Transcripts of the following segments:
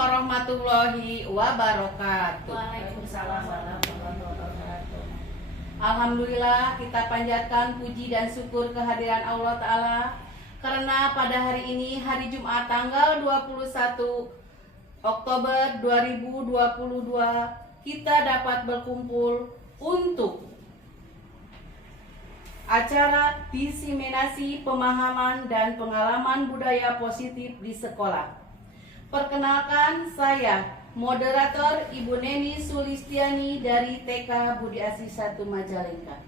warahmatullahi wabarakatuh. Waalaikumsalam warahmatullahi wabarakatuh. Alhamdulillah kita panjatkan puji dan syukur kehadiran Allah Ta'ala, karena pada hari ini hari Jumat tanggal 21 Oktober 2022 kita dapat berkumpul untuk acara diseminasi pemahaman dan pengalaman budaya positif di sekolah. Perkenalkan, saya moderator Ibu Neni Sulistiani dari TK Budi Asih 1 Majalengka.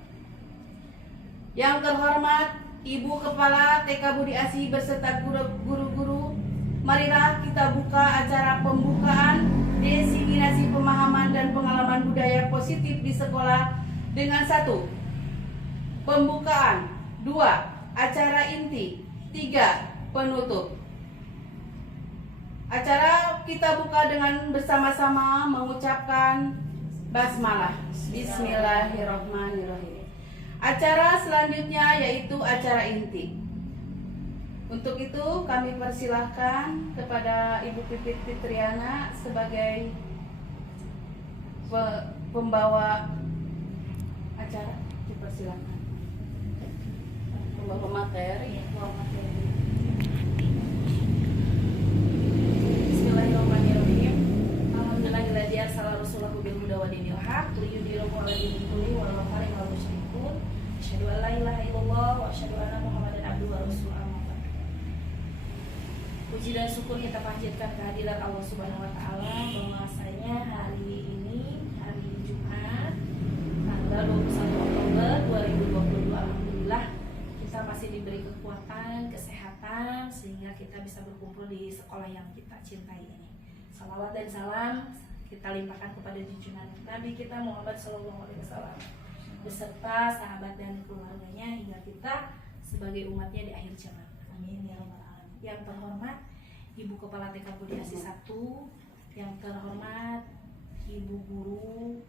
Yang terhormat Ibu Kepala TK Budi Asih beserta guru-guru, marilah kita buka acara pembukaan diseminasi pemahaman dan pengalaman budaya positif di sekolah dengan 1. Pembukaan, 2. Acara inti, 3. Penutup. Acara kita buka dengan bersama-sama mengucapkan basmalah. Bismillahirrahmanirrahim. Acara selanjutnya yaitu acara inti. Untuk itu kami persilahkan kepada Ibu Pipit Fitriana sebagai pembawa acara. Dipersilahkan. Pembawa materi. Bismillahirrahmanirrahim. Alhamdulillahilladzi arsala rasulahu bil huda wa dinil haq liyudhhirahu 'ala dini kulli wa law kariha al musyrikun. Asyhadu an la ilaha illallah wa asyhadu anna Muhammadan abduhu wa rasuluhu. Puji dan syukur kita panjatkan kehadiran Allah Subhanahu wa taala bahwasanya hari ini hari Jumat tanggal 21 Oktober 2022 alhamdulillah kita masih diberi kekuatan, kesehatan sehingga kita bisa berkumpul di sekolah yang kita cintai ini. Salawat dan salam kita limpahkan kepada junjungan Nabi kita Muhammad SAW beserta sahabat dan keluarganya hingga kita sebagai umatnya di akhir zaman. Amin ya rabbal alamin. Yang terhormat Ibu Kepala TK Budi Asih 1, yang terhormat Ibu Guru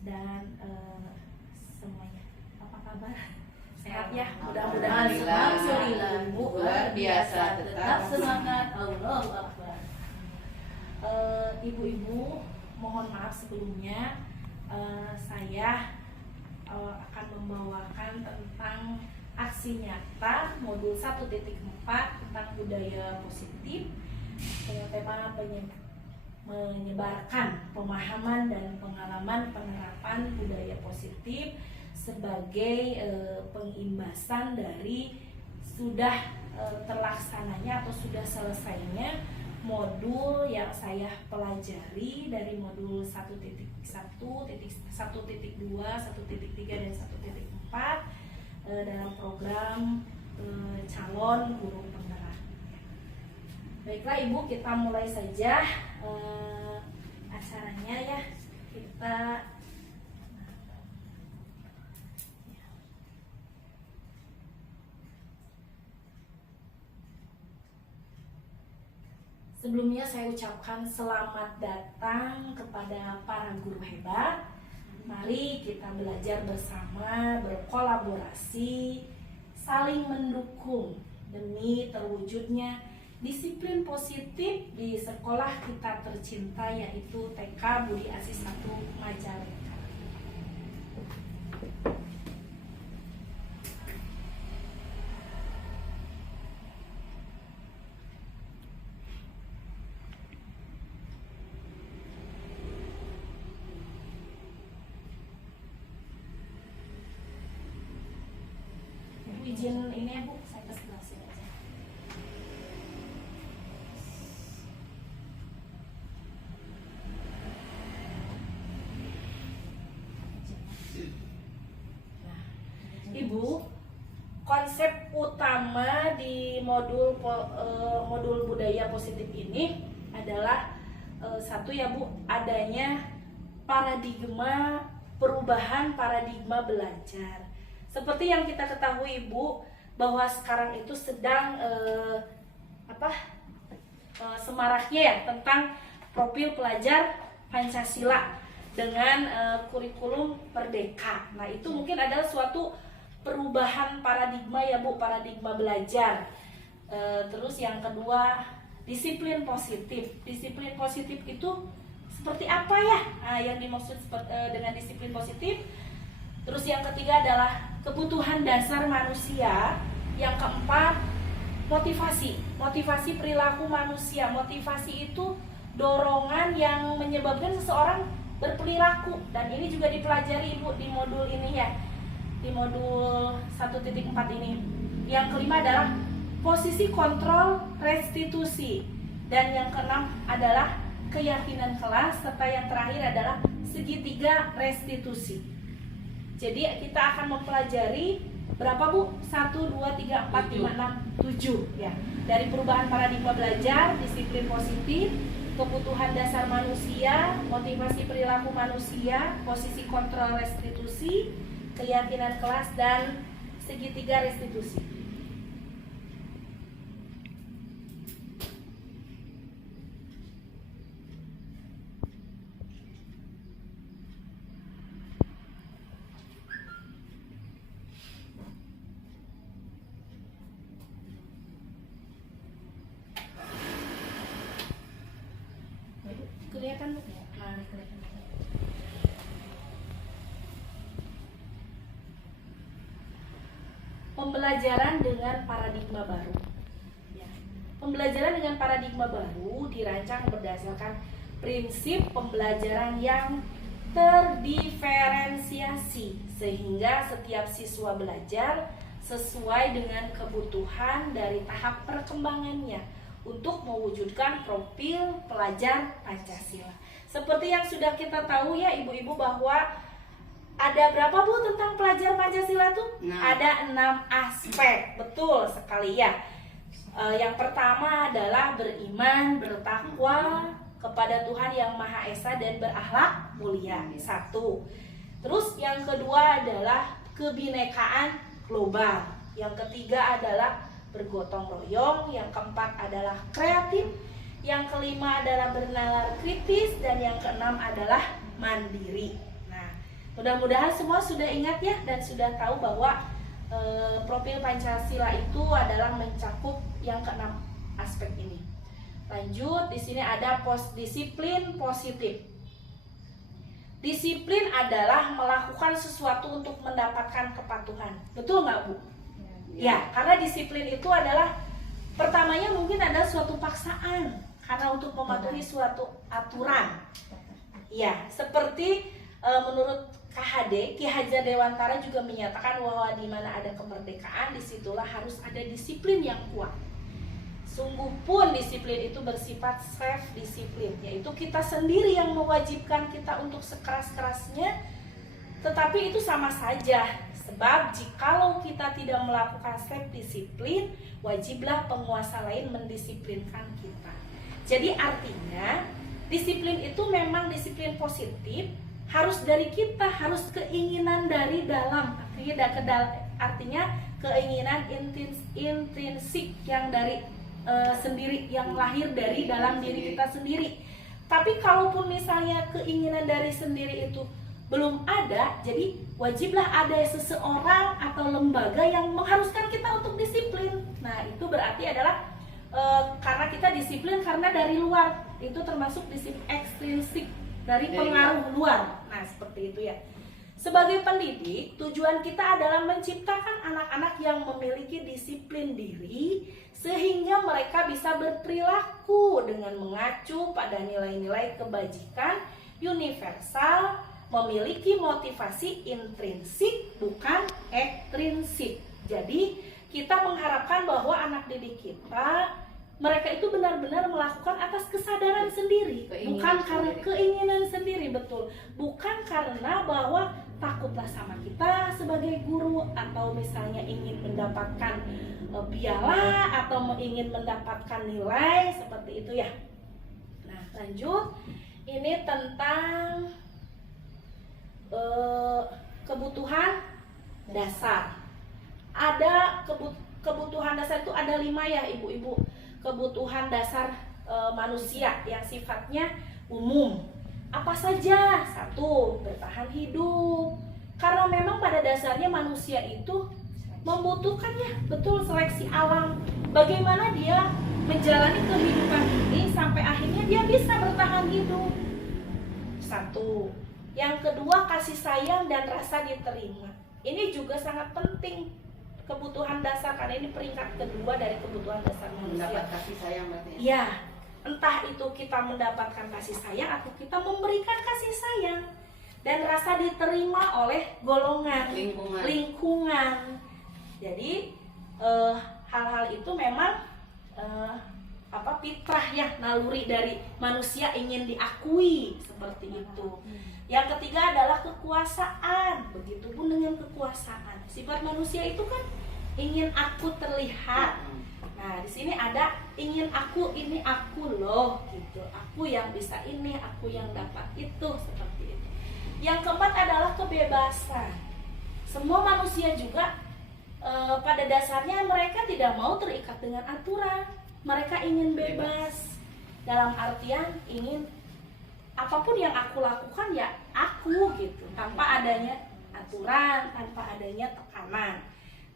dan semuanya. Apa kabar? Sehat ya? Mudah-mudahan Alhamdulillah, luar biasa, tetap semangat. Allahu Akbar. Ibu-ibu, mohon maaf sebelumnya saya akan membawakan tentang aksi nyata modul 1.4 tentang budaya positif dengan tema menyebarkan pemahaman dan pengalaman penerapan budaya positif sebagai pengimbasan dari sudah terlaksananya atau sudah selesainya modul yang saya pelajari dari modul 1.1, 1.2, 1.3 dan 1.4 dalam program calon guru penggerak. Baiklah Ibu, kita mulai saja acaranya ya. Sebelumnya saya ucapkan selamat datang kepada para guru hebat. Mari kita belajar bersama, berkolaborasi, saling mendukung demi terwujudnya disiplin positif di sekolah kita tercinta yaitu TK Budi Asih 1 Majalengka. Izin ini ya Bu, saya ke sebelah sini aja. Nah, Ibu, konsep utama di modul budaya positif ini adalah satu ya Bu, adanya perubahan paradigma belajar. Seperti yang kita ketahui Ibu, bahwa sekarang itu sedang semaraknya ya tentang profil pelajar Pancasila dengan kurikulum Merdeka. Nah itu mungkin adalah suatu perubahan paradigma ya Bu, paradigma belajar. Terus yang kedua disiplin positif. Disiplin positif itu seperti apa ya? Nah, yang dimaksud dengan disiplin positif. Terus yang ketiga adalah kebutuhan dasar manusia. Yang keempat, motivasi perilaku manusia. Motivasi itu dorongan yang menyebabkan seseorang berperilaku, dan ini juga dipelajari Ibu di modul ini ya, di modul 1.4 ini. Yang kelima adalah posisi kontrol restitusi, dan yang keenam adalah keyakinan kelas, serta yang terakhir adalah segitiga restitusi. Jadi kita akan mempelajari berapa Bu? 1, 2, 3, 4, 5, 6, 7 ya. Dari perubahan paradigma belajar, disiplin positif, kebutuhan dasar manusia, motivasi perilaku manusia, posisi kontrol restitusi, keyakinan kelas, dan segitiga restitusi. Kelihatan Bu? Nah, kelihatan. Pembelajaran dengan paradigma baru. Ya. Pembelajaran dengan paradigma baru dirancang berdasarkan prinsip pembelajaran yang terdiferensiasi, sehingga setiap siswa belajar sesuai dengan kebutuhan dari tahap perkembangannya untuk mewujudkan profil pelajar Pancasila. Seperti yang sudah kita tahu ya ibu-ibu, bahwa ada berapa Bu tentang pelajar Pancasila tuh? Ada 6 aspek, betul sekali ya. Yang pertama adalah beriman, bertakwa kepada Tuhan Yang Maha Esa dan berakhlak mulia. 1. Terus yang kedua adalah kebinekaan global. Yang ketiga adalah bergotong royong. Yang keempat adalah kreatif. Yang kelima adalah bernalar kritis, dan yang keenam adalah mandiri. Nah, mudah-mudahan semua sudah ingat ya, dan sudah tahu bahwa profil Pancasila itu adalah mencakup yang keenam aspek ini. Lanjut, di sini ada disiplin positif. Disiplin adalah melakukan sesuatu untuk mendapatkan kepatuhan. Betul nggak Bu? Ya, karena disiplin itu adalah pertamanya mungkin ada suatu paksaan karena untuk mematuhi suatu aturan. Ya, seperti menurut KHD, Ki Hajar Dewantara juga menyatakan bahwa di mana ada kemerdekaan, disitulah harus ada disiplin yang kuat. Sungguh pun disiplin itu bersifat self-disiplin, yaitu kita sendiri yang mewajibkan kita untuk sekeras-kerasnya, tetapi itu sama saja. Sebab jikalau kita tidak melakukan self-disiplin, wajiblah penguasa lain mendisiplinkan kita. Jadi artinya, disiplin itu memang disiplin positif, harus dari kita, harus keinginan dari dalam. Artinya keinginan intrinsik yang dari sendiri, yang lahir dari dalam diri kita sendiri. Tapi kalaupun misalnya keinginan dari sendiri itu belum ada, jadi wajiblah ada seseorang atau lembaga yang mengharuskan kita untuk disiplin. Nah, itu berarti adalah karena kita disiplin karena dari luar, itu termasuk disiplin ekstrinsik, dari pengaruh luar. Nah, seperti itu ya. Sebagai pendidik, tujuan kita adalah menciptakan anak-anak yang memiliki disiplin diri, sehingga mereka bisa berperilaku dengan mengacu pada nilai-nilai kebajikan universal, memiliki motivasi intrinsik bukan ekstrinsik. Jadi kita mengharapkan bahwa anak didik kita, mereka itu benar-benar melakukan atas kesadaran sendiri, bukan karena keinginan sendiri, betul. Bukan karena bahwa takutlah sama kita sebagai guru, atau misalnya ingin mendapatkan piala, atau ingin mendapatkan nilai, seperti itu ya. Nah, lanjut. Ini tentang kebutuhan dasar. Ada kebutuhan dasar itu ada 5 ya ibu-ibu. Kebutuhan dasar manusia yang sifatnya umum. Apa saja? 1, bertahan hidup. Karena memang pada dasarnya manusia itu membutuhkannya, betul, seleksi alam. Bagaimana dia menjalani kehidupan ini sampai akhirnya dia bisa bertahan hidup. Satu. Yang kedua, kasih sayang dan rasa diterima. Ini juga sangat penting, kebutuhan dasar, karena ini peringkat kedua dari kebutuhan dasar manusia. Mendapat kasih sayang berarti ya? Ya, entah itu kita mendapatkan kasih sayang atau kita memberikan kasih sayang dan rasa diterima oleh golongan lingkungan. Jadi hal-hal itu memang fitrah ya, naluri dari manusia ingin diakui seperti itu. Yang ketiga adalah kekuasaan. Begitupun dengan kekuasaan. Sifat manusia itu kan ingin aku terlihat. Nah, di sini ada ingin aku, ini aku loh gitu. Aku yang bisa ini, aku yang dapat itu, seperti itu. Yang keempat adalah kebebasan. Semua manusia juga pada dasarnya mereka tidak mau terikat dengan aturan. Mereka ingin bebas. Dalam artian ingin apapun yang aku lakukan ya aku gitu, tanpa adanya aturan, tanpa adanya tekanan.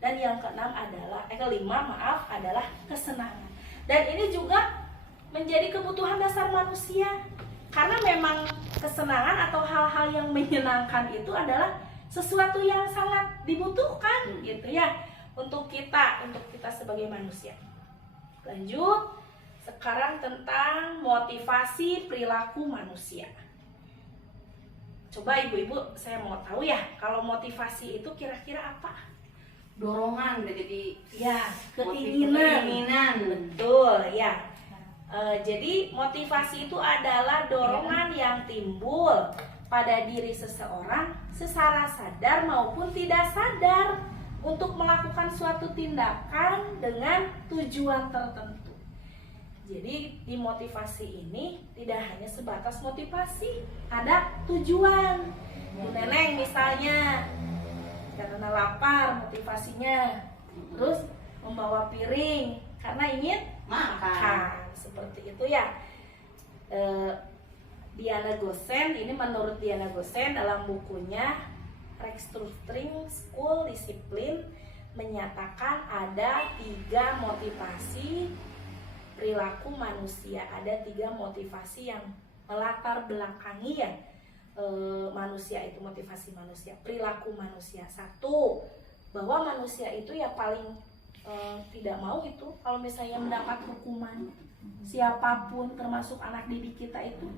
Dan yang kelima adalah kesenangan. Dan ini juga menjadi kebutuhan dasar manusia. Karena memang kesenangan atau hal-hal yang menyenangkan itu adalah sesuatu yang sangat dibutuhkan gitu ya untuk kita sebagai manusia. Lanjut, sekarang tentang motivasi perilaku manusia. Coba ibu-ibu, saya mau tahu ya, kalau motivasi itu kira-kira apa? Dorongan, jadi ya, keinginan. Betul ya. Jadi motivasi itu adalah dorongan yang timbul pada diri seseorang secara sadar maupun tidak sadar untuk melakukan suatu tindakan dengan tujuan tertentu. Jadi di motivasi ini tidak hanya sebatas motivasi, ada tujuan. Bu Neneng misalnya karena lapar motivasinya, terus membawa piring karena ingin makan, seperti itu ya. Diana Gosen, ini menurut Diana Gosen dalam bukunya Restructuring School Discipline menyatakan ada 3 motivasi perilaku manusia, ada 3 motivasi yang melatar belakangi ya manusia itu, motivasi manusia, perilaku manusia. 1, bahwa manusia itu ya paling tidak mau itu kalau misalnya mendapat hukuman. Siapapun termasuk anak didik kita itu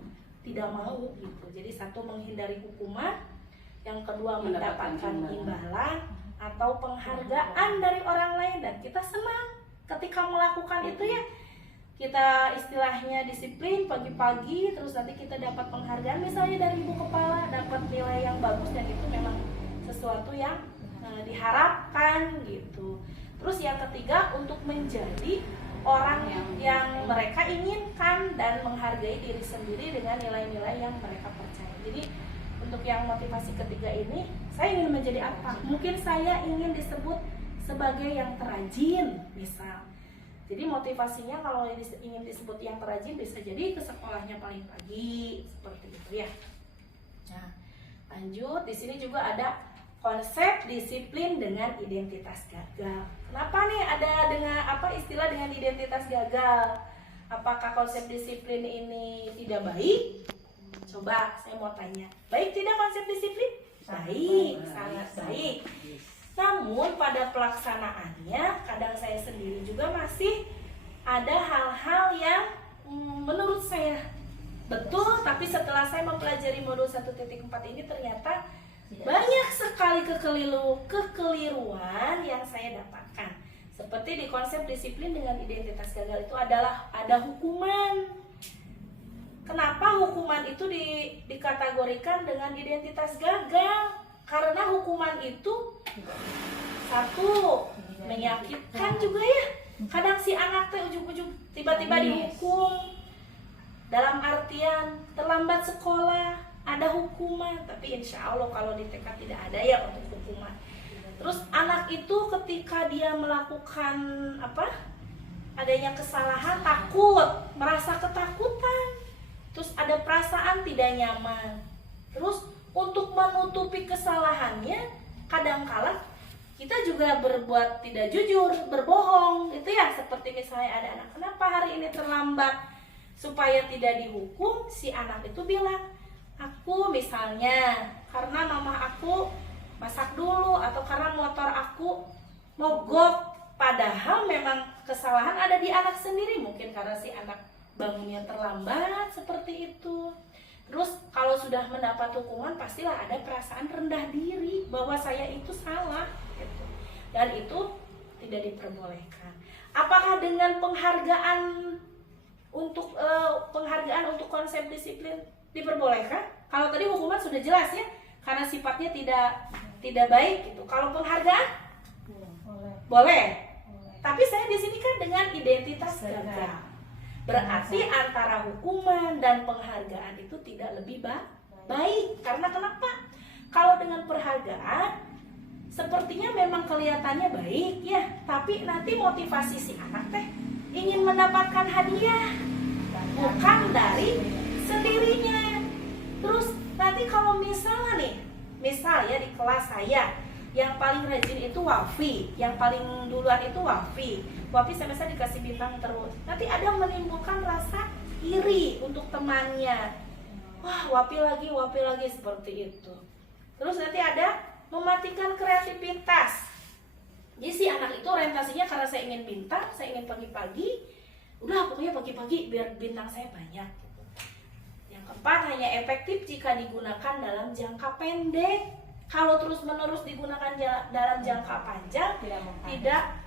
tidak mau gitu. Jadi 1, menghindari hukuman. Yang kedua, mendapatkan imbalan atau penghargaan dari orang lain, dan kita senang ketika melakukan itu ya. Kita istilahnya disiplin pagi-pagi, terus nanti kita dapat penghargaan misalnya dari ibu kepala, dapat nilai yang bagus, dan itu memang sesuatu yang diharapkan gitu. Terus yang ketiga, untuk menjadi orang yang mereka inginkan dan menghargai diri sendiri dengan nilai-nilai yang mereka percaya. Jadi untuk yang motivasi ketiga ini, saya ingin menjadi apa? Mungkin saya ingin disebut sebagai yang terajin, misal. Jadi motivasinya kalau ingin disebut yang terajin, bisa jadi ke sekolahnya paling pagi, seperti itu ya. Nah, lanjut, di sini juga ada konsep disiplin dengan identitas gagal. Kenapa nih ada istilah dengan identitas gagal? Apakah konsep disiplin ini tidak baik? Coba saya mau tanya, baik tidak konsep disiplin? Baik, sangat baik. Namun pada pelaksanaannya kadang saya sendiri juga masih ada hal-hal yang menurut saya betul, tapi setelah saya mempelajari modul 1.4 ini ternyata banyak sekali kekeliruan yang saya dapatkan. Seperti di konsep disiplin dengan identitas gagal itu adalah ada hukuman. Kenapa hukuman itu dikategorikan dengan identitas gagal? Karena hukuman itu 1, menyakitkan juga ya. Kadang si anak teh ujung-ujung tiba-tiba dihukum. Dalam artian terlambat sekolah, ada hukuman. Tapi insya Allah kalau di TK tidak ada ya untuk hukuman. Terus anak itu ketika dia melakukan adanya kesalahan, takut, merasa ketakutan. Terus ada perasaan tidak nyaman. Terus untuk menutupi kesalahannya, kadangkala kita juga berbuat tidak jujur, berbohong, itu ya. Seperti misalnya ada anak, kenapa hari ini terlambat? Supaya tidak dihukum, si anak itu bilang, aku misalnya karena mama aku masak dulu, atau karena motor aku mogok. Padahal memang kesalahan ada di anak sendiri, mungkin karena si anak bangunnya terlambat, seperti itu. Terus kalau sudah mendapat hukuman, pastilah ada perasaan rendah diri bahwa saya itu salah gitu. Dan itu tidak diperbolehkan. Apakah dengan penghargaan untuk konsep disiplin diperbolehkan? Kalau tadi hukuman sudah jelas ya, karena sifatnya tidak baik gitu. Kalau penghargaan boleh. Tapi saya di sini kan dengan identitas gagal. Berarti antara hukuman dan penghargaan itu tidak lebih baik. Karena kenapa? Kalau dengan penghargaan sepertinya memang kelihatannya baik ya, tapi nanti motivasi si anak teh ingin mendapatkan hadiah, bukan dari sendirinya. Terus nanti kalau misalnya nih, misal ya di kelas saya yang paling rajin itu Wafi, yang paling duluan itu Wafi semester dikasih bintang terus, nanti ada menimbulkan rasa iri untuk temannya. Wah, Wafi lagi seperti itu. Terus nanti ada mematikan kreativitas. Jadi si anak itu orientasinya karena saya ingin bintang, saya ingin pagi-pagi, udah pokoknya pagi-pagi biar bintang saya banyak. Yang keempat, hanya efektif jika digunakan dalam jangka pendek. Kalau terus-menerus digunakan dalam jangka panjang, tidak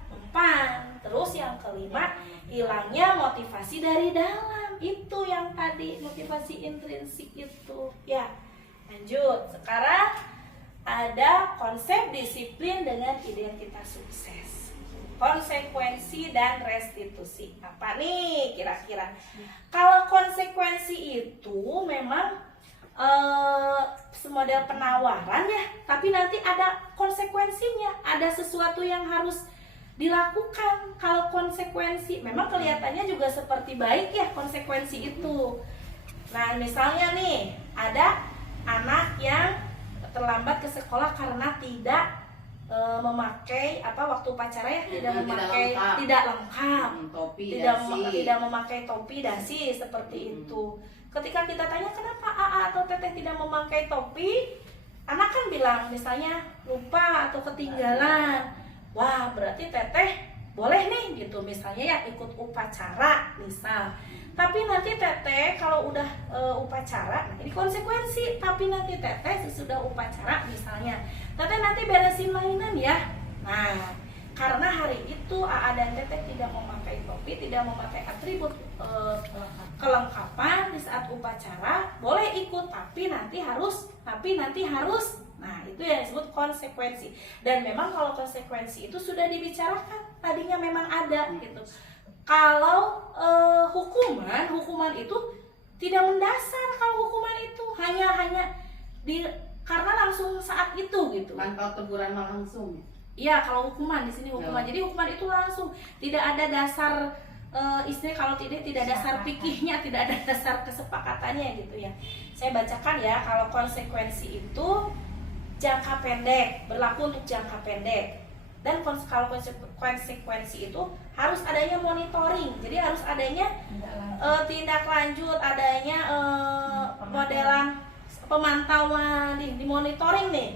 mempan. Terus yang kelima, hilangnya motivasi dari dalam. Itu yang tadi, motivasi intrinsik itu. Ya, lanjut. Sekarang ada konsep disiplin dengan identitas sukses. Konsekuensi dan restitusi. Apa nih kira-kira? Kalau konsekuensi itu memang semodel penawaran ya, tapi nanti ada konsekuensinya, ada sesuatu yang harus dilakukan. Kalau konsekuensi memang kelihatannya juga seperti baik ya konsekuensi itu. Nah misalnya nih ada anak yang terlambat ke sekolah karena tidak memakai waktu upacara ya, tidak lengkap, tidak memakai topi dasi seperti itu. Ketika kita tanya kenapa AA atau Teteh tidak memakai topi, anak kan bilang misalnya lupa atau ketinggalan. Wah, berarti Teteh boleh nih gitu misalnya ya ikut upacara misal. Tapi nanti Teteh kalau udah upacara, nah ini konsekuensi. Tapi nanti Teteh sesudah upacara misalnya, Teteh nanti beresin mainan ya. Nah, karena hari itu AA dan Teteh tidak memakai topi, tidak memakai atribut kelengkapan di saat upacara, boleh ikut tapi nanti harus. Nah, itu yang disebut konsekuensi. Dan memang kalau konsekuensi itu sudah dibicarakan, tadinya memang ada gitu. Kalau hukuman itu tidak mendasar. Kalau hukuman itu hanya karena langsung saat itu gitu. Kalau teguran langsung. Iya, kalau hukuman di sini hukuman. Jadi hukuman itu langsung, tidak ada dasar istilah, kalau tidak dasar fikihnya, tidak ada dasar kesepakatannya gitu ya. Saya bacakan ya, kalau konsekuensi itu jangka pendek, berlaku untuk jangka pendek. Dan kalau konsekuensi itu harus adanya monitoring. Jadi harus adanya tindak lanjut, adanya modelan pemantauan, di monitoring nih.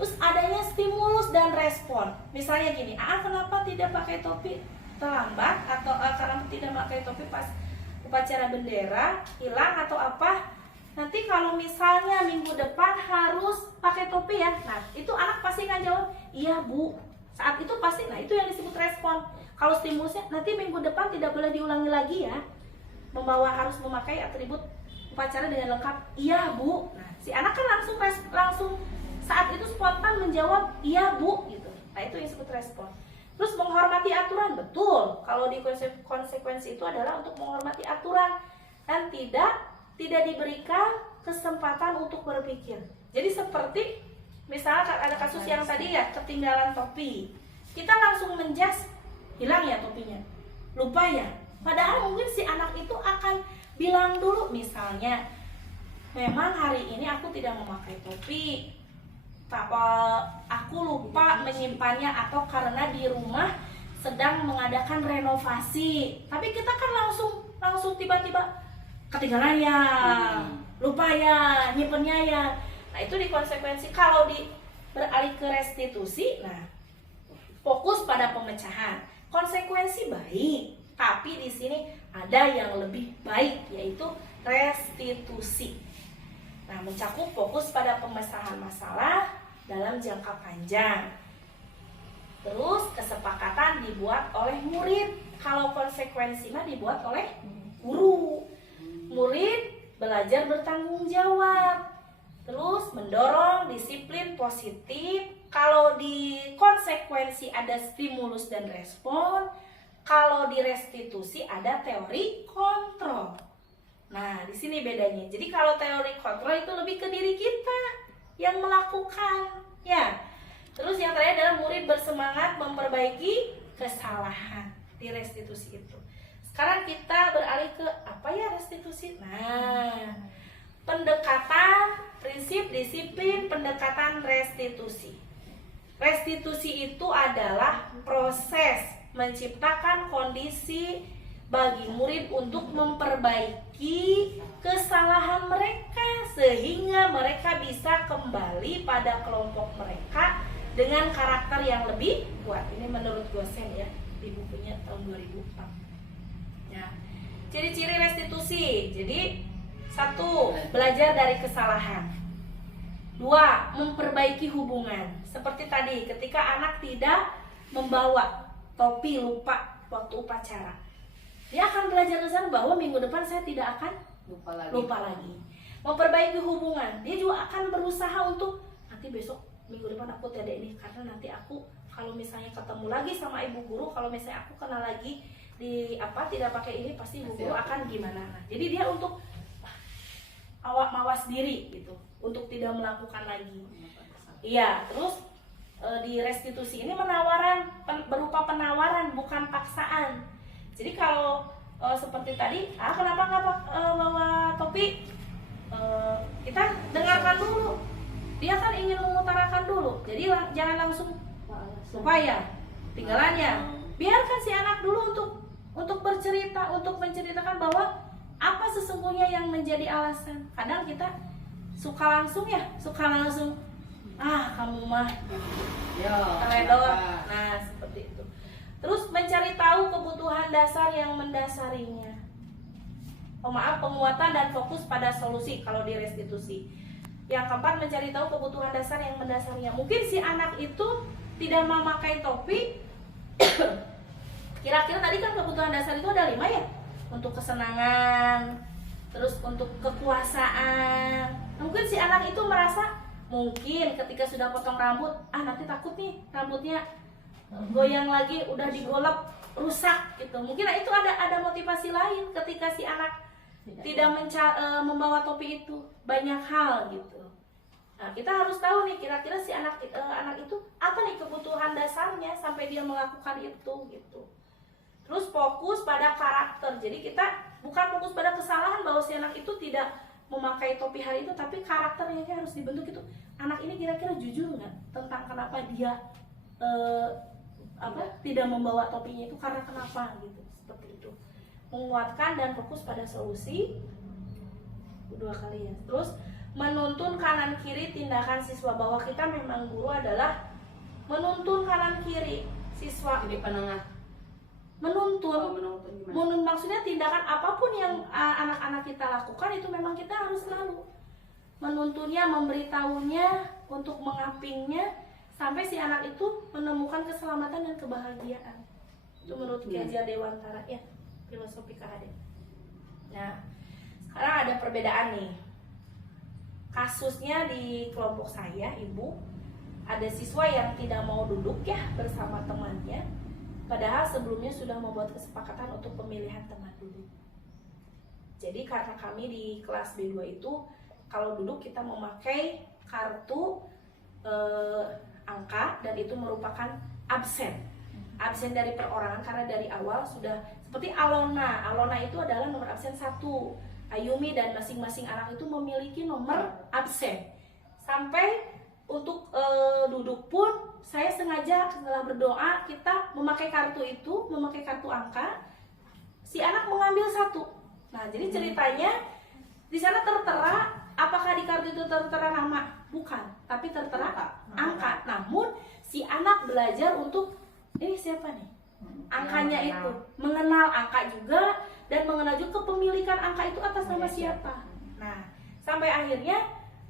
Terus adanya stimulus dan respon. Misalnya gini, kenapa tidak pakai topi terlambat, atau karena tidak pakai topi pas upacara bendera hilang atau apa. Nanti kalau misalnya minggu depan harus pakai topi ya. Nah, itu anak pasti kan jawab, "Iya, Bu." Saat itu pasti, nah itu yang disebut respon. Kalau stimulusnya nanti minggu depan tidak boleh diulangi lagi ya. Harus memakai atribut upacara dengan lengkap. "Iya, Bu." Nah, si anak kan langsung saat itu spontan menjawab, "Iya, Bu." gitu. Nah, itu yang disebut respon. Terus menghormati aturan, betul. Kalau di konsekuensi itu adalah untuk menghormati aturan dan tidak diberikan kesempatan untuk berpikir. Jadi seperti misalnya ada kasus yang tadi ya, ketinggalan topi. Kita langsung menjas, hilang ya topinya, lupa ya. Padahal mungkin si anak itu akan bilang dulu misalnya, "Memang hari ini aku tidak memakai topi, aku lupa menyimpannya atau karena di rumah sedang mengadakan renovasi. Tapi kita kan langsung tiba-tiba ketinggalan ya, lupa ya, nyimpennya ya. Nah, itu di konsekuensi. Kalau beralih ke restitusi, nah fokus pada pemecahan. Konsekuensi baik, tapi di sini ada yang lebih baik, yaitu restitusi. Nah, mencakup fokus pada pemecahan masalah dalam jangka panjang. Terus kesepakatan dibuat oleh murid. Kalau konsekuensi mah dibuat oleh guru. Murid belajar bertanggung jawab. Terus mendorong disiplin positif. Kalau di konsekuensi ada stimulus dan respon. Kalau di restitusi ada teori kontrol. Nah, di sini bedanya. Jadi kalau teori kontrol itu lebih ke diri kita yang melakukan, ya. Terus yang terakhir adalah murid bersemangat memperbaiki kesalahan di restitusi itu. Sekarang kita beralih ke apa ya restitusi? Nah, pendekatan prinsip disiplin pendekatan restitusi. Restitusi itu adalah proses menciptakan kondisi bagi murid untuk memperbaiki kesalahan mereka sehingga mereka bisa kembali pada kelompok mereka dengan karakter yang lebih kuat. Ini menurut dosen ya di bukunya tahun 2004. Ya. Ciri-ciri restitusi. Jadi 1. Belajar dari kesalahan. 2. Memperbaiki hubungan. Seperti tadi ketika anak tidak membawa topi, lupa waktu upacara, dia akan belajar ke sana bahwa minggu depan saya tidak akan lupa lagi. Memperbaiki hubungan, dia juga akan berusaha untuk nanti besok minggu depan aku tidak ini, karena nanti aku kalau misalnya ketemu lagi sama ibu guru, kalau misalnya aku kenal lagi di tidak pakai ini, pasti ibu guru akan gimana. Nah, jadi dia untuk mawas diri gitu, untuk tidak melakukan lagi. Iya, terus di restitusi ini berupa penawaran bukan paksaan. Jadi kalau seperti tadi, kenapa nggak bawa topi? Kita dengarkan dulu. Dia kan ingin mengutarakan dulu. Jadi jangan langsung lupa ya, tinggalannya. Biarkan si anak dulu untuk bercerita, untuk menceritakan bahwa apa sesungguhnya yang menjadi alasan. Kadang kita suka langsung, kamu mah teledor. Nah, seperti itu. Terus mencari tahu kebutuhan dasar yang mendasarinya. Penguatan dan fokus pada solusi kalau di restitusi. Yang keempat, mencari tahu kebutuhan dasar yang mendasarinya. Mungkin si anak itu tidak memakai topi. Kira-kira tadi kan kebutuhan dasar itu ada 5 ya. Untuk kesenangan, terus untuk kekuasaan. Mungkin si anak itu merasa mungkin ketika sudah potong rambut, nanti takut nih rambutnya goyang lagi, udah digolep rusak gitu. Mungkin itu ada motivasi lain ketika si anak tidak membawa topi itu, banyak hal gitu. Nah, kita harus tahu nih kira-kira si anak itu apa nih kebutuhan dasarnya sampai dia melakukan itu gitu. Terus fokus pada karakter. Jadi kita bukan fokus pada kesalahan bahwa si anak itu tidak memakai topi hari itu, tapi karakternya harus dibentuk itu. Anak ini kira-kira jujur nggak tentang kenapa dia tidak membawa topinya itu, karena kenapa gitu, seperti itu. Menguatkan dan fokus pada solusi 2 kali ya. Terus menuntun kanan kiri tindakan siswa, bahwa kita memang guru adalah menuntun kanan kiri siswa. Jadi penengah. Menuntun maksudnya tindakan apapun yang anak-anak kita lakukan itu memang kita harus selalu menuntunnya, memberitahunya, untuk mengapingnya sampai si anak itu menemukan keselamatan dan kebahagiaan. Itu menurut Ki Hajar Dewantara ya, filosofi KHD. Nah, sekarang ada perbedaan nih. Kasusnya di kelompok saya, Ibu, ada siswa yang tidak mau duduk ya bersama temannya, padahal sebelumnya sudah membuat kesepakatan untuk pemilihan teman duduk. Jadi karena kami di kelas B2 itu kalau duduk kita memakai kartu angka, dan itu merupakan absen dari perorangan, karena dari awal sudah seperti Alona itu adalah nomor absen 1. Ayumi dan masing-masing anak itu memiliki nomor absen. Sampai untuk duduk pun saya sengaja setelah berdoa kita memakai kartu itu, memakai kartu angka. Si anak mengambil satu. Nah, jadi ceritanya di sana tertera, apakah di kartu itu tertera nama? Bukan, tapi tertera angka. Namun si anak belajar untuk ini siapa nih? Angkanya itu, mengenal angka juga dan mengenal juga kepemilikan angka itu atas nama siapa. Nah, sampai akhirnya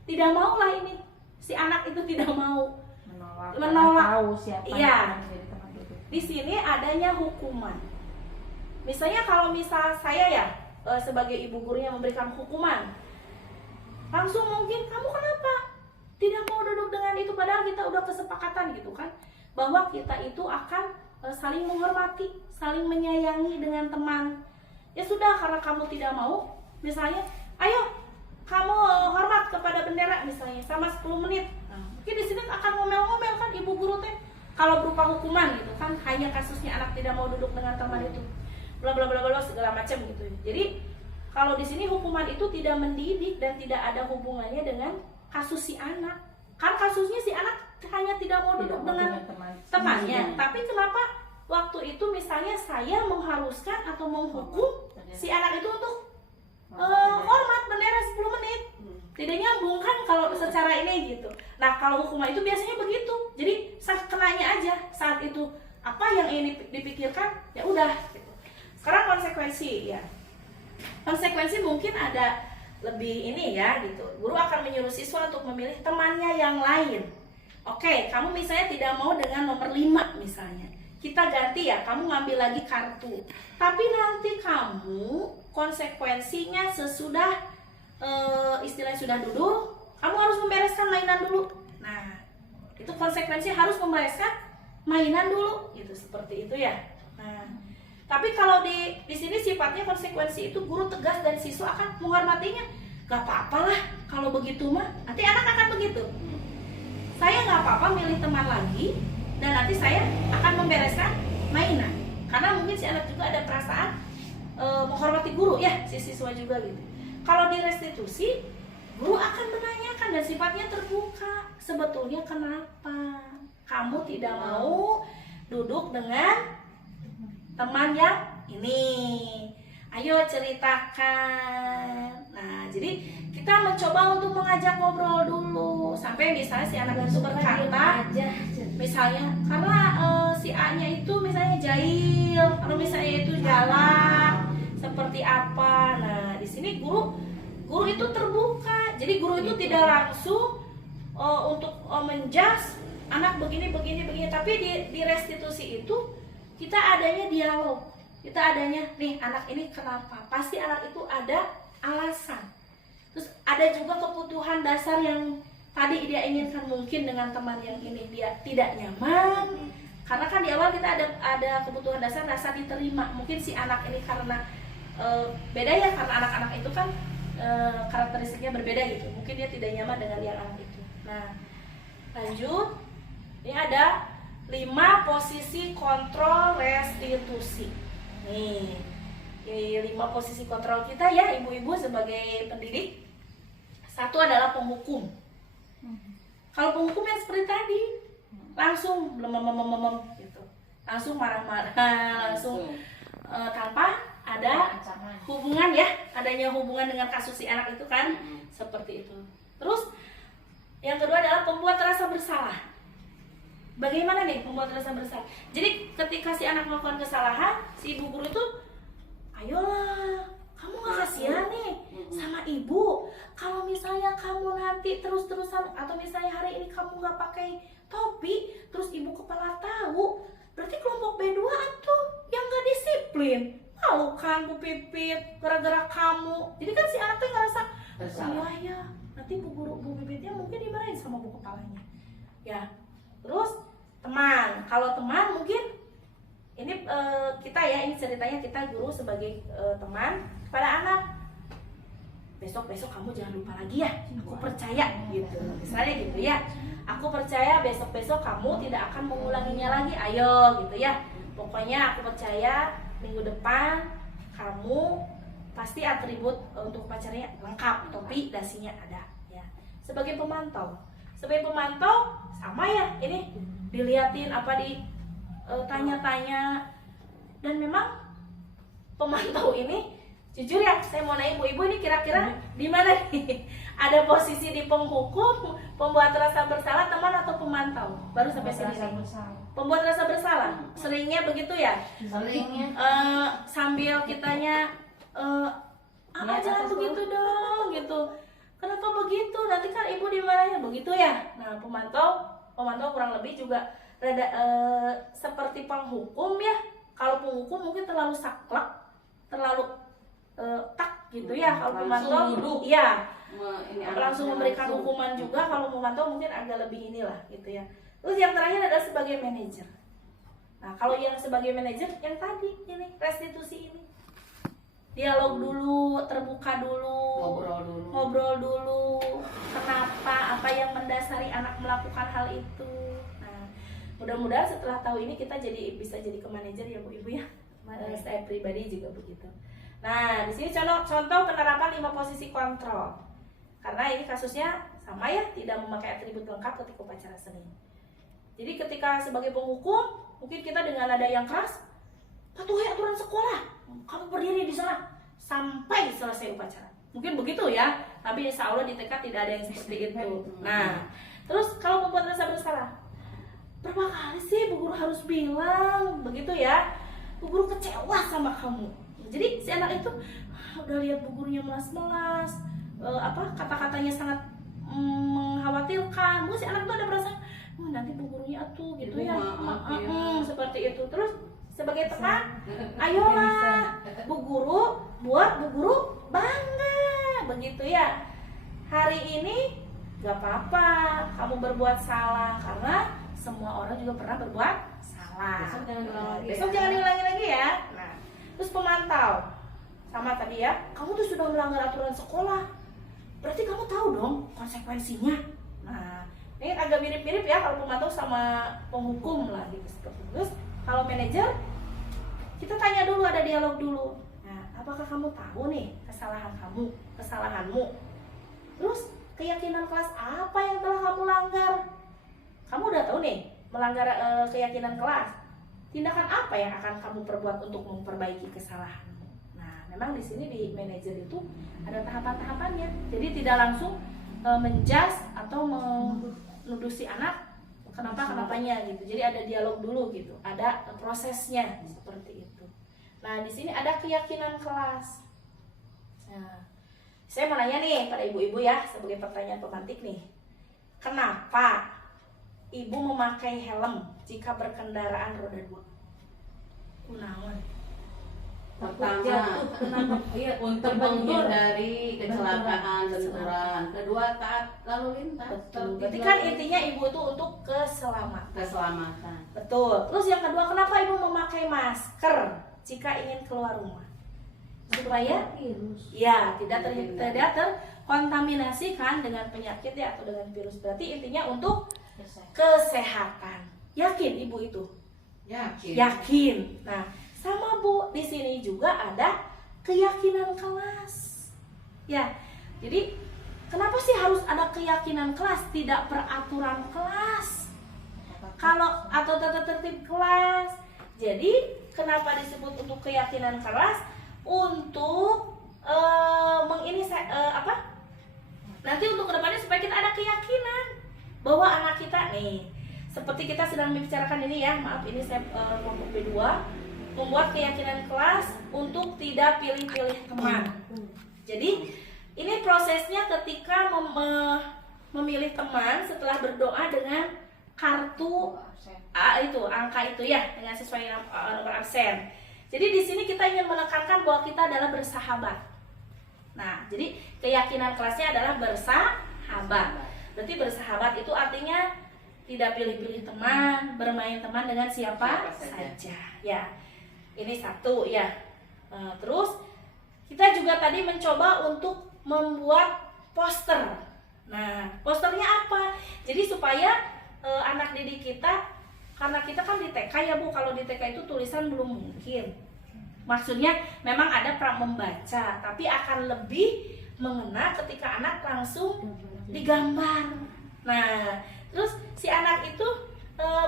tidak maulah ini, si anak itu tidak mau menolak. Tahu siapa Iya. yang menjadi teman itu. Di sini adanya hukuman. Misalnya kalau misal saya ya sebagai ibu gurunya memberikan hukuman, langsung mungkin kamu kenapa tidak mau duduk dengan itu, padahal kita udah kesepakatan gitu kan, bahwa kita itu akan saling menghormati, saling menyayangi dengan teman. Ya sudah, karena kamu tidak mau, misalnya, ayo kamu hormat kepada bendera misalnya sama 10 menit. Nah, mungkin di sini akan ngomel-ngomel kan ibu guru teh kalau berupa hukuman gitu kan, hanya kasusnya anak tidak mau duduk dengan teman itu, bla bla bla bla segala macam gitu. Jadi kalau di sini hukuman itu tidak mendidik dan tidak ada hubungannya dengan kasus si anak. Kan kasusnya si anak hanya tidak mau duduk dengan temannya. Tapi kenapa waktu itu misalnya saya mengharuskan atau menghukum si anak itu untuk hormat bendera 10 menit? Tidak nyambung kan kalau secara ini gitu. Nah, kalau hukuman itu biasanya begitu. Jadi saat kenanya aja saat itu apa yang ini dipikirkan, ya udah gitu. Sekarang konsekuensi ya. Konsekuensi mungkin ada lebih ini ya gitu. Guru akan menyuruh siswa untuk memilih temannya yang lain. Oke, kamu misalnya tidak mau dengan nomor 5 misalnya. Kita ganti ya, kamu ngambil lagi kartu. Tapi nanti kamu konsekuensinya sesudah istilahnya sudah duduk, kamu harus membereskan mainan dulu. Nah, itu konsekuensi harus membereskan mainan dulu, gitu seperti itu ya. Nah, tapi kalau di sini sifatnya konsekuensi itu guru tegas dan siswa akan menghormatinya. Gak apa-apa lah kalau begitu mah. Nanti anak akan begitu. Saya gak apa-apa milih teman lagi dan nanti saya akan membereskan mainan. Karena mungkin si anak juga ada perasaan menghormati guru ya, si siswa juga gitu. Kalau di restitusi, guru akan menanyakan dan sifatnya terbuka. Sebetulnya kenapa kamu tidak mau duduk dengan teman yang ini? Ayo ceritakan. Nah, jadi kita mencoba untuk mengajak ngobrol dulu sampai misalnya si anak itu berkata, misalnya karena si A-nya itu misalnya jahil, atau misalnya itu galak, seperti apa. Nah, di sini guru itu terbuka. Jadi guru itu tidak langsung untuk menjudge anak begini, tapi di restitusi itu kita adanya dialog. Kita adanya, nih anak ini kenapa? Pasti anak itu ada alasan. Terus ada juga kebutuhan dasar yang tadi dia inginkan, mungkin dengan teman yang ini dia tidak nyaman. Karena kan di awal kita ada kebutuhan dasar rasa diterima. Mungkin si anak ini karena beda ya, karena anak-anak itu kan karakteristiknya berbeda gitu. Mungkin dia tidak nyaman dengan yang anak itu. Nah, lanjut. Ini ada 5 posisi kontrol restitusi. Nih, 5 posisi kontrol kita ya ibu-ibu sebagai pendidik. 1 adalah penghukum. Kalau penghukum yang seperti tadi, langsung gitu, langsung marah-marah, langsung tanpa ada hubungan ya, adanya hubungan dengan kasus si anak itu kan, seperti itu. Terus yang kedua adalah pembuat rasa bersalah. Bagaimana nih pembuat rasa bersalah? Jadi ketika si anak melakukan kesalahan, si ibu guru itu, ayolah, kamu gak kasihan nih sama ibu. Kalau misalnya kamu nanti terus-terusan, atau misalnya hari ini kamu gak pakai topi, terus ibu kepala tahu, berarti kelompok B2 tuh yang gak disiplin. Mau kan Bu Pipit, gara-gara kamu. Jadi kan si anak tuh ngerasa, oh ya, nanti Bu Pipitnya mungkin dimarahin sama bu kepalanya. Ya, terus teman. Kalau teman mungkin ini kita ya, ini ceritanya kita guru sebagai teman kepada anak. Besok kamu jangan lupa lagi ya, aku percaya gitu. Misalnya gitu ya, aku percaya besok kamu tidak akan mengulanginya lagi. Ayo gitu ya. Pokoknya aku percaya minggu depan kamu pasti atribut untuk upacaranya lengkap, topi, dasinya ada ya. Sebagai pemantau sebagai pemantau sama ya, ini diliatin apa di tanya-tanya. Dan memang pemantau ini jujur ya, saya mau nanya ibu-ibu ini kira-kira di mana nih? Ada posisi di penghukum, pembuat rasa bersalah, teman atau pemantau? Baru sampai sini nih. Pembuat rasa bersalah. Seringnya begitu ya? Seringnya Sambil kitanya jangan begitu dong gitu. Kenapa begitu? Nanti kan ibu dimarahin begitu ya. Nah, pemantau kurang lebih juga rada seperti penghukum ya. Kalau penghukum mungkin terlalu saklek, terlalu tak gitu ya. Kalau pemantau iya langsung memberikan hukuman juga. Kalau pemantau mungkin agak lebih inilah gitu ya. Terus yang terakhir adalah sebagai manajer. Nah, kalau yang sebagai manajer yang tadi ini restitusi ini, dialog dulu, terbuka dulu, ngobrol dulu, kenapa, apa yang mendasari anak melakukan hal itu. Nah, mudah-mudahan setelah tahu ini kita bisa jadi ke manajer ya Bu Ibu ya. Saya pribadi juga begitu. Nah, di sini contoh penerapan 5 posisi kontrol. Karena ini kasusnya sama ya, tidak memakai atribut lengkap ketika upacara seni. Jadi ketika sebagai penghukum, mungkin kita dengan nada yang keras, patuhi aturan sekolah, kamu berdiri di sana sampai selesai upacara. Mungkin begitu ya, tapi insya Allah di TK tidak ada yang seperti itu. Nah, terus kalau membuat rasa bersalah, berapa kali sih Bu Guru harus bilang begitu ya? Bu Guru kecewa sama kamu. Jadi si anak itu udah lihat Bu Gurunya melas-melas, kata-katanya sangat mengkhawatirkan. Mungkin si anak itu ada perasaan, nanti Bu Gurunya tuh gitu ya, seperti itu. Terus sebagai teman, ayolah Bu Guru, buat Bu Guru bangga, begitu ya. Hari ini gak apa-apa kamu berbuat salah, karena semua orang juga pernah berbuat salah. Besok jangan diulangi lagi ya. Nah, terus pemantau sama tadi ya, kamu tuh sudah melanggar aturan sekolah, berarti kamu tahu dong konsekuensinya. Nah, ini agak mirip-mirip ya kalau pemantau sama penghukum lah gitu seperti itu. Terus kalau manajer, kita tanya dulu, ada dialog dulu. Nah, apakah kamu tahu nih kesalahanmu? Terus keyakinan kelas apa yang telah kamu langgar? Kamu udah tahu nih melanggar keyakinan kelas. Tindakan apa yang akan kamu perbuat untuk memperbaiki kesalahanmu? Nah, memang di sini di manajer itu ada tahapan-tahapannya. Jadi tidak langsung menjas atau menuduh si anak kenapanya gitu. Jadi ada dialog dulu gitu, ada prosesnya seperti itu. Nah, di sini ada keyakinan kelas. Nah, saya mau nanya nih pada ibu-ibu ya, sebagai pertanyaan pemantik nih. Kenapa ibu memakai helm jika berkendaraan roda 2? Kunaon? Pertama, untuk menghindari kecelakaan benturan. Kedua, taat lalu lintas. Betul. Berarti kan intinya ibu itu untuk keselamatan. Betul. Terus yang kedua, kenapa ibu memakai masker jika ingin keluar rumah? Supaya tidak terkontaminasi kan dengan penyakit ya, atau dengan virus. Berarti intinya untuk kesehatan. Yakin ibu itu? Yakin. Nah, sama Bu, di sini juga ada keyakinan kelas. Ya, jadi kenapa sih harus ada keyakinan kelas, tidak peraturan kelas? Kalau atau tata tertib kelas. Jadi kenapa disebut untuk keyakinan kelas? Untuk nanti untuk kedepannya supaya kita ada keyakinan bahwa anak kita nih, seperti kita sedang membicarakan ini ya, maaf ini saya kelompok B2, membuat keyakinan kelas untuk tidak pilih-pilih teman. Jadi ini prosesnya ketika memilih teman setelah berdoa dengan kartu angka itu ya, dengan sesuai nomor absen. Jadi di sini kita ingin menekankan bahwa kita adalah bersahabat. Nah, jadi keyakinan kelasnya adalah bersahabat. Berarti bersahabat itu artinya tidak pilih-pilih teman, bermain teman dengan siapa saja. Ya, ini satu ya. Terus kita juga tadi mencoba untuk membuat poster. Nah, posternya apa? Jadi supaya anak didik kita, karena kita kan di TK ya Bu, kalau di TK itu tulisan belum mungkin. Maksudnya memang ada pra membaca, tapi akan lebih mengena ketika anak langsung digambar. Nah, terus si anak itu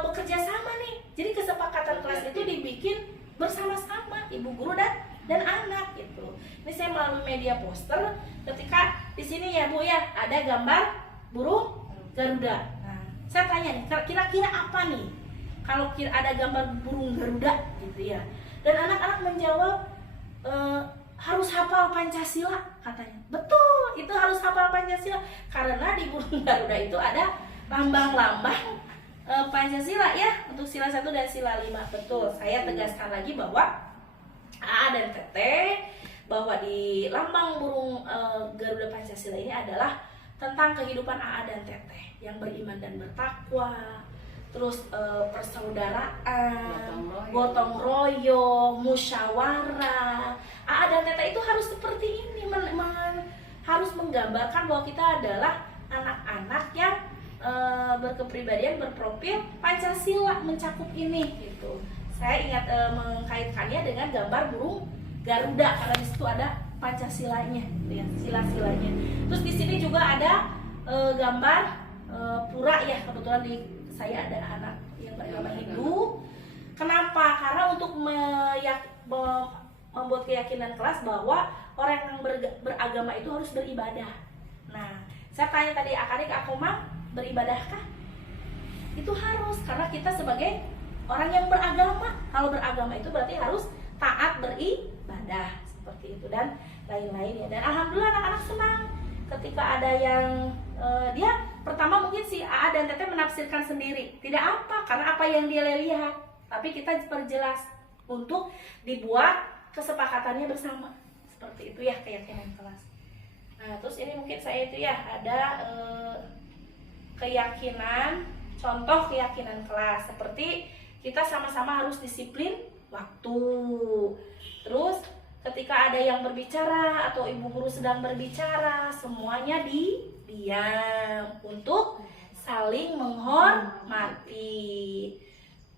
bekerja sama nih. Jadi kesepakatan kelas itu dibikin bersama-sama ibu guru dan anak gitu. Ini saya melalui media poster. Ketika di sini ya Bu ya ada gambar burung Garuda. Nah, saya tanya nih, kira-kira apa nih? Kalau ada gambar burung Garuda gitu ya. Dan anak-anak menjawab harus hafal Pancasila katanya. Betul, itu harus hafal Pancasila karena di burung Garuda itu ada lambang-lambang Pancasila ya, untuk sila 1 dan sila 5. Betul, saya tegaskan lagi bahwa AA dan TT bahwa di lambang burung Garuda Pancasila ini adalah tentang kehidupan AA dan TT yang beriman dan bertakwa, terus persaudaraan, gotong royong, musyawarah. AA dan TT itu harus seperti ini, harus menggambarkan bahwa kita adalah anak-anak yang berkepribadian berprofil Pancasila, mencakup ini gitu. Saya ingat mengkaitkannya dengan gambar burung Garuda karena di situ ada Pancasilanya, gitu ya, sila-silanya. Terus di sini juga ada gambar pura ya, kebetulan saya ada anak yang beragama Hindu. Kenapa? Karena untuk membuat keyakinan kelas bahwa orang yang beragama itu harus beribadah. Nah, saya tanya tadi Akari ke Akoma, beribadahkah? Itu harus, karena kita sebagai orang yang beragama, kalau beragama itu berarti harus taat beribadah seperti itu dan lain-lainnya. Dan alhamdulillah anak-anak senang ketika ada yang dia pertama mungkin si AA dan TT menafsirkan sendiri, tidak apa, karena apa yang dia lihat, tapi kita perjelas untuk dibuat kesepakatannya bersama seperti itu ya, keyakinan kelas. Nah, terus ini mungkin saya itu ya ada keyakinan, contoh keyakinan kelas seperti kita sama-sama harus disiplin waktu. Terus ketika ada yang berbicara atau ibu guru sedang berbicara, semuanya diam untuk saling menghormati.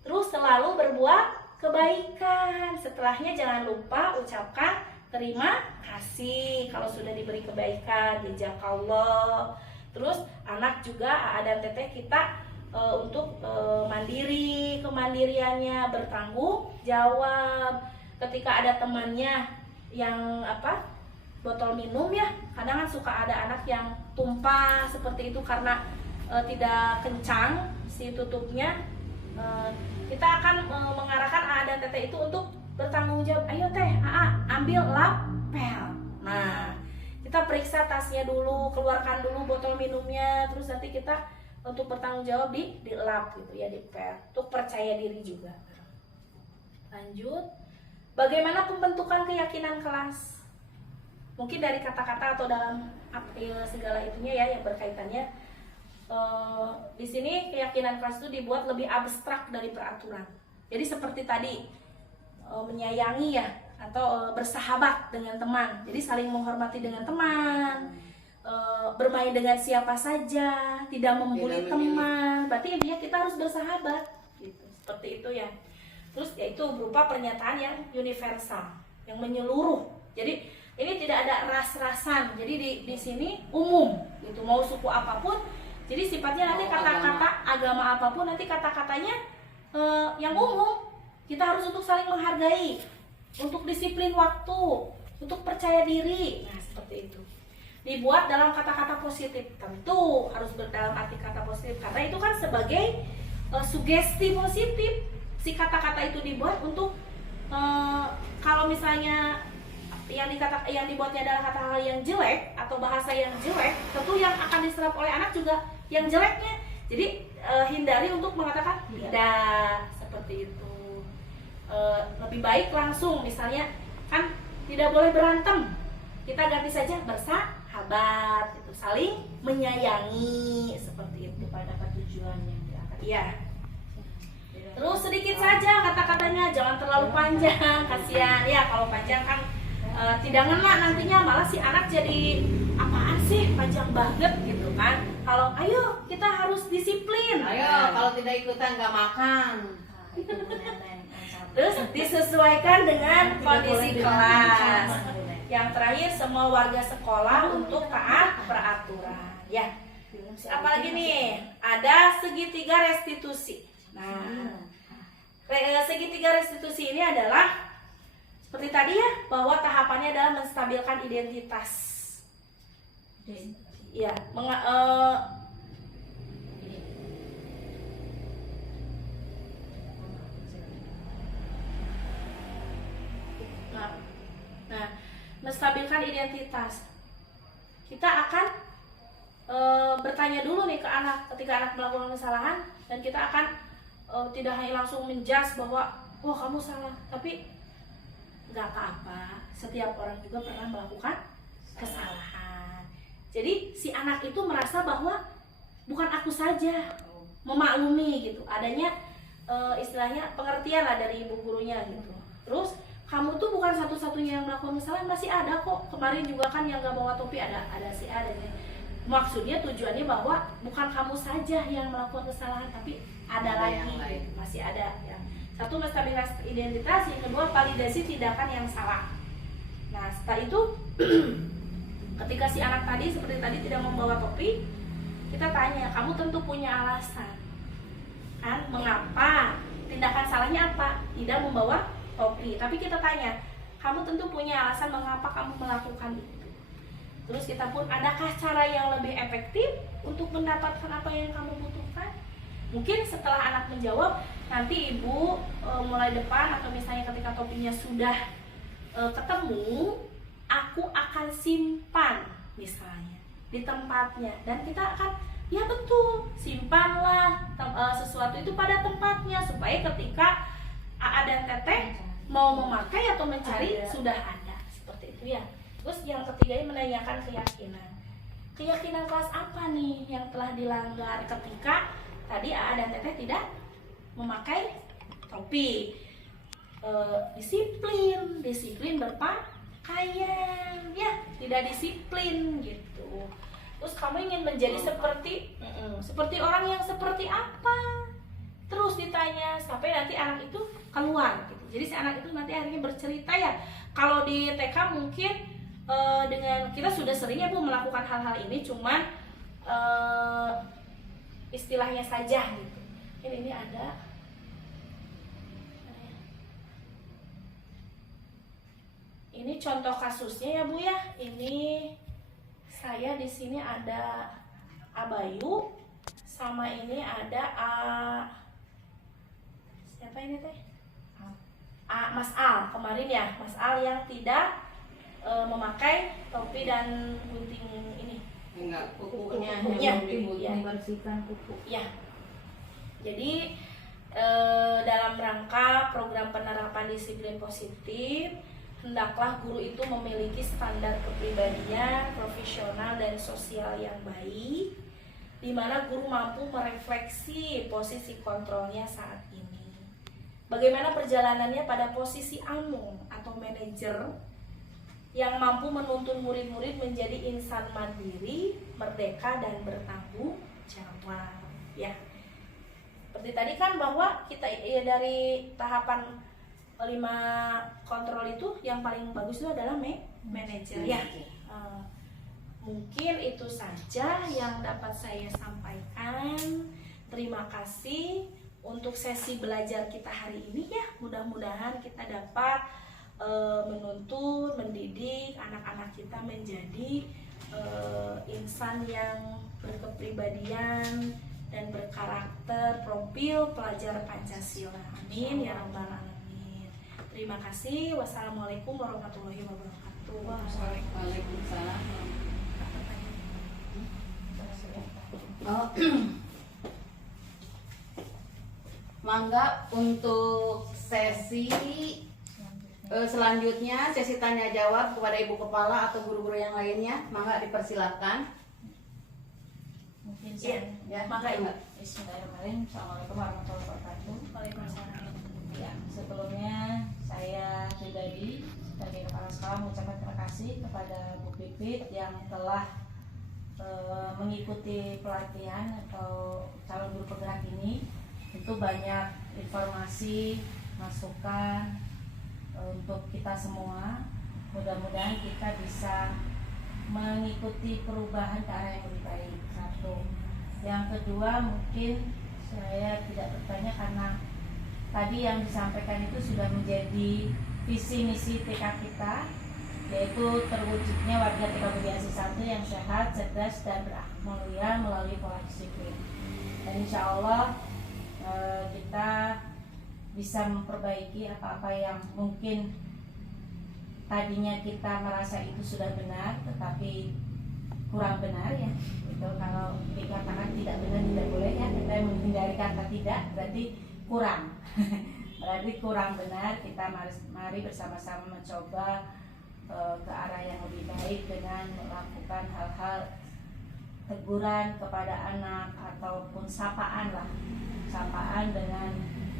Terus selalu berbuat kebaikan. Setelahnya jangan lupa ucapkan terima kasih kalau sudah diberi kebaikan, jazakallah. Terus anak juga AA dan TT kita untuk mandiri, kemandiriannya, bertanggung jawab. Ketika ada temannya yang botol minum ya, kadang kan suka ada anak yang tumpah seperti itu karena tidak kencang si tutupnya. Kita akan mengarahkan AA dan TT itu untuk bertanggung jawab. Ayo teh, AA ambil lapel. Nah, kita periksa tasnya dulu, keluarkan dulu botol minumnya, terus nanti kita untuk bertanggung jawab di lap gitu ya, di pel, untuk percaya diri juga. Lanjut, bagaimana pembentukan keyakinan kelas? Mungkin dari kata-kata atau dalam segala itunya ya yang berkaitannya. Di sini keyakinan kelas itu dibuat lebih abstrak dari peraturan. Jadi seperti tadi menyayangi ya, atau bersahabat dengan teman, jadi saling menghormati dengan teman, bermain dengan siapa saja, tidak membuli teman. Berarti intinya kita harus bersahabat gitu, seperti itu ya. Terus yaitu berupa pernyataan yang universal, yang menyeluruh. Jadi ini tidak ada ras-rasan, jadi di sini umum gitu, mau suku apapun. Jadi sifatnya nanti kata-kata agama apapun, nanti kata-katanya yang umum. Kita harus untuk saling menghargai, untuk disiplin waktu, untuk percaya diri. Nah, seperti itu. Dibuat dalam kata-kata positif. Tentu harus dalam arti kata positif, karena itu kan sebagai sugesti positif. Si kata-kata itu dibuat untuk kalau misalnya yang dibuatnya adalah kata-kata yang jelek atau bahasa yang jelek, tentu yang akan diserap oleh anak juga yang jeleknya. Jadi hindari untuk mengatakan tidak, seperti itu. Lebih baik langsung, misalnya kan tidak boleh berantem, kita ganti saja bersahabat, itu saling menyayangi, seperti itu pada tujuannya. Iya. Terus sedikit saja kata-katanya, jangan terlalu panjang, kasihan ya kalau panjang kan tidak ngena nantinya, malah si anak jadi apaan sih panjang banget gitu kan. Kalau ayo kita harus disiplin, Ayo kalau tidak ikutan nggak makan. Terus disesuaikan dengan kondisi kelas. Yang terakhir, semua warga sekolah untuk taat peraturan. Ya. Apalagi nih? ada segitiga restitusi. Nah, segitiga restitusi ini adalah seperti tadi ya, bahwa tahapannya adalah menstabilkan identitas. Ya, nah, menstabilkan identitas. Kita akan bertanya dulu nih ke anak ketika anak melakukan kesalahan, dan kita akan tidak hanya langsung menjudge bahwa wah kamu salah, tapi nggak apa-apa, setiap orang juga pernah melakukan kesalahan. Jadi si anak itu merasa bahwa bukan aku saja, memaklumi gitu, adanya istilahnya pengertian lah dari ibu gurunya gitu. Terus kamu tuh bukan satu-satunya yang melakukan kesalahan, masih ada kok. Kemarin juga kan yang nggak bawa topi ada si A dan ini. Maksudnya tujuannya bahwa bukan kamu saja yang melakukan kesalahan, tapi ada lagi, gitu. Masih ada ya. Satu, menstabilitas identitas, yang kedua validasi tindakan yang salah. Nah setelah itu ketika si anak tadi seperti tadi tidak membawa topi, kita tanya, kamu tentu punya alasan kan, mengapa, tindakan salahnya apa, tidak membawa topi. Tapi kita tanya, kamu tentu punya alasan mengapa kamu melakukan itu. Terus kita pun, adakah cara yang lebih efektif untuk mendapatkan apa yang kamu butuhkan? Mungkin setelah anak menjawab, nanti ibu mulai depan atau misalnya ketika topinya sudah ketemu, aku akan simpan misalnya di tempatnya, dan kita akan, ya betul, simpanlah sesuatu itu pada tempatnya supaya ketika AA dan Teteh mau memakai atau mencari sudah ada, seperti itu ya. Terus yang ketiga ini menanyakan keyakinan. Keyakinan kelas apa nih yang telah dilanggar ketika tadi AA dan Teteh tidak memakai topi? Disiplin berpakaian, ya, tidak disiplin gitu. Terus kamu ingin menjadi seperti orang yang seperti apa? Terus ditanya sampai nanti anak itu keluar gitu. Jadi si anak itu nanti akhirnya bercerita ya. Kalau di TK mungkin dengan kita sudah sering ya Bu melakukan hal-hal ini, cuman istilahnya saja gitu. Ini ada ini contoh kasusnya ya Bu ya. Ini saya di sini ada Abayu, sama ini ada siapa ini teh? Mas Al kemarin ya, Mas Al yang tidak memakai topi dan gunting ini. Enggak, kukunya membersihkan kuku. Ya. Jadi dalam rangka program penerapan disiplin positif, hendaklah guru itu memiliki standar kepribadian, profesional dan sosial yang baik, di mana guru mampu merefleksi posisi kontrolnya saat ini. Bagaimana perjalanannya pada posisi amo atau manajer yang mampu menuntun murid-murid menjadi insan mandiri, merdeka dan bertanggung jawab. Ya, seperti tadi kan bahwa kita ya dari tahapan 5 kontrol itu yang paling bagus itu adalah manajer. Ya, mungkin itu saja yang dapat saya sampaikan. Terima kasih untuk sesi belajar kita hari ini ya. Mudah-mudahan kita dapat menuntun, mendidik anak-anak kita menjadi insan yang berkepribadian dan berkarakter profil pelajar Pancasila. Amin ya rabbal alamin. Terima kasih. Wassalamualaikum warahmatullahi wabarakatuh. Waalaikumsalam. Mangga untuk sesi selanjutnya, sesi tanya jawab kepada ibu kepala atau guru-guru yang lainnya, mangga dipersilakan. Mungkin Iya, saya mangga Ibu. Bismillahirrahmanirrahim. Assalamualaikum warahmatullahi wabarakatuh. Waalaikumsalam. Ya, sebelumnya saya pribadi sebagai kepala sekolah mengucapkan terima kasih kepada Bu Pipit yang telah mengikuti pelatihan atau calon guru penggerak ini. Itu banyak informasi, masukan untuk kita semua. Mudah-mudahan kita bisa mengikuti perubahan ke arah yang lebih baik. Satu. Yang kedua mungkin saya tidak bertanya karena tadi yang disampaikan itu sudah menjadi visi misi TK kita, yaitu terwujudnya warga TK Budi Asih 1 yang sehat, cerdas, dan berakhlak mulia melalui pola disiplin. Dan insya Allah kita bisa memperbaiki apa-apa yang mungkin tadinya kita merasa itu sudah benar tetapi kurang benar ya. Itu kalau dikatakan tidak benar tidak boleh ya, kita menghindari kata tidak berarti kurang. Berarti kurang benar. Kita mari bersama-sama mencoba ke arah yang lebih baik dengan melakukan hal-hal teguran kepada anak ataupun sapaan dengan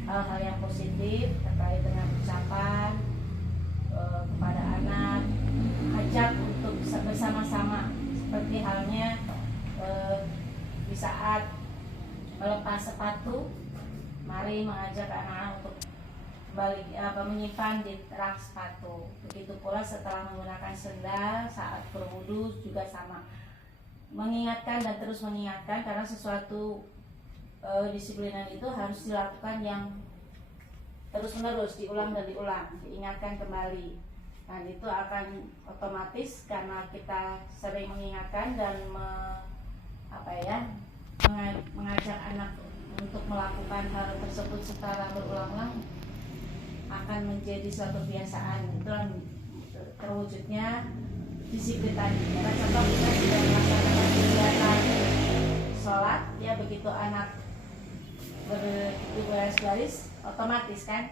hal-hal yang positif terkait dengan ucapan kepada anak, ajak untuk bersama-sama seperti halnya di saat melepas sepatu, mari mengajak anak-anak untuk kembali menyimpan di rak sepatu. Begitu pula setelah menggunakan sendal saat berwudu juga sama, mengingatkan dan terus mengingatkan karena sesuatu disiplinan itu harus dilakukan yang terus menerus, diulang dan diulang, diingatkan kembali. Dan itu akan otomatis karena kita sering mengingatkan dan mengajak anak untuk melakukan hal tersebut secara berulang-ulang akan menjadi suatu kebiasaan. Itulah terwujudnya disiplin tadi. Karena contoh kita sudah melaksanakan kegiatan sholat, ya begitu anak berbaris otomatis kan,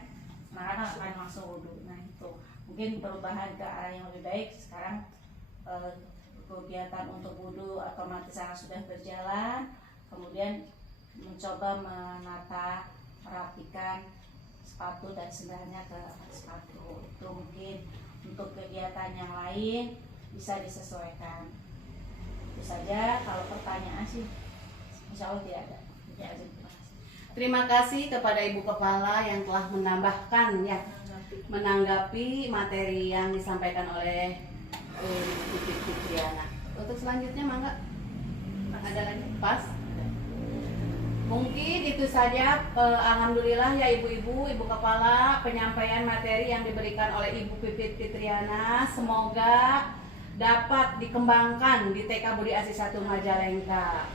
anak akan langsung wudhu. Nah itu mungkin perubahan ke arah yang lebih baik. Sekarang kegiatan untuk wudhu otomatis anak sudah berjalan, kemudian mencoba menata, merapikan sepatu dan sendalnya ke sepatu. Itu mungkin untuk kegiatan yang lain bisa disesuaikan. Itu saja. Kalau pertanyaan sih insya Allah tidak ada. Terima kasih kepada Ibu Kepala yang telah menambahkan ya, menanggapi materi yang disampaikan oleh Ibu Fitriana. Untuk selanjutnya mangga, ada lagi? Pas? Mungkin itu saja. Alhamdulillah ya Ibu-ibu, Ibu Kepala, penyampaian materi yang diberikan oleh Ibu Pipit Fitriana semoga dapat dikembangkan di TK Budi Asih 1 Majalengka.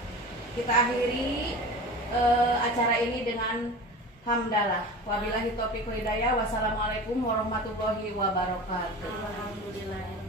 Kita akhiri acara ini dengan hamdalah. Wabillahi taufiq wal hidayah. Wassalamualaikum warahmatullahi wabarakatuh. Alhamdulillah.